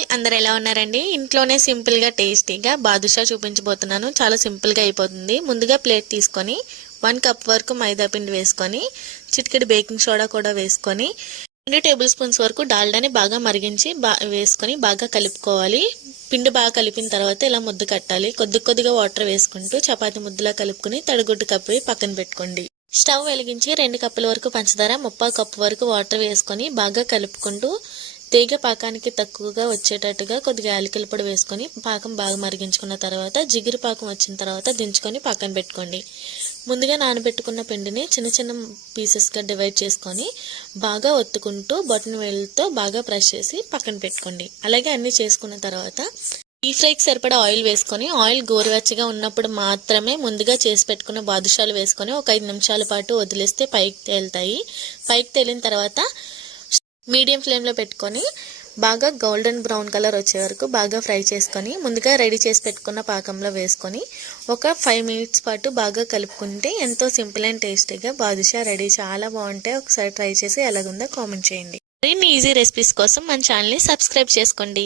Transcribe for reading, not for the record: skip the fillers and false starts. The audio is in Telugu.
హాయ్, అందరు ఎలా ఉన్నారండి? ఇంట్లోనే సింపుల్ గా టేస్టీగా బాదుషా చూపించబోతున్నాను. చాలా సింపుల్ గా అయిపోతుంది. ముందుగా ప్లేట్ తీసుకొని 1 కప్ వరకు మైదా పిండి వేసుకొని చిటికెడు బేకింగ్ సోడా కూడా వేసుకొని 2 టేబుల్ స్పూన్స్ వరకు డాల్డాని బాగా మరిగించి వేసుకొని బాగా కలుపుకోవాలి. పిండి బాగా కలిపిన తర్వాత ఇలా ముద్ద కట్టాలి. కొద్దిగా వాటర్ వేసుకుంటూ చపాతీ ముద్దలా కలుపుకొని తడిగుడ్డు కప్పి పక్కన పెట్టుకోండి. స్టవ్ వెలిగించి 2 కప్పుల వరకు పంచదార, 3/4 కప్పు వరకు వాటర్ వేసుకొని బాగా కలుపుకుంటూ తీగ పాకానికి తక్కువగా వచ్చేటట్టుగా కొద్దిగా యాలకుల పొడి వేసుకొని పాకం బాగా మరిగించుకున్న తర్వాత జిగురు పాకం వచ్చిన తర్వాత దించుకొని పక్కన పెట్టుకోండి. ముందుగా నానబెట్టుకున్న పిండిని చిన్న చిన్న పీసెస్గా డివైడ్ చేసుకొని బాగా ఒత్తుకుంటూ బొటన వేలుతో బాగా ప్రెస్ చేసి పక్కన పెట్టుకోండి. అలాగే అన్నీ చేసుకున్న తర్వాత డీప్ ఫ్రైకి సరిపడా ఆయిల్ వేసుకొని ఆయిల్ గోరువెచ్చగా ఉన్నప్పుడు మాత్రమే ముందుగా చేసి పెట్టుకున్న బాదుషాలు వేసుకొని ఒక 5 నిమిషాల పాటు వదిలేస్తే పైకి తేలుతాయి. పైకి తేలిన తర్వాత మీడియం ఫ్లేమ్లో పెట్టుకొని బాగా గోల్డెన్ బ్రౌన్ కలర్ వచ్చే వరకు బాగా ఫ్రై చేసుకొని ముందుగా రెడీ చేసి పెట్టుకున్న పాకంలో వేసుకొని ఒక 5 మినిట్స్ పాటు బాగా కలుపుకుంటే ఎంతో సింపుల్ అండ్ టేస్టీగా బాదుషా రెడీ. చాలా బాగుంటాయి. ఒకసారి ట్రై చేసి ఎలాగుందో కామెంట్ చేయండి. మరిన్ని ఈజీ రెసిపీస్ కోసం మన ఛానల్ని సబ్స్క్రైబ్ చేసుకోండి.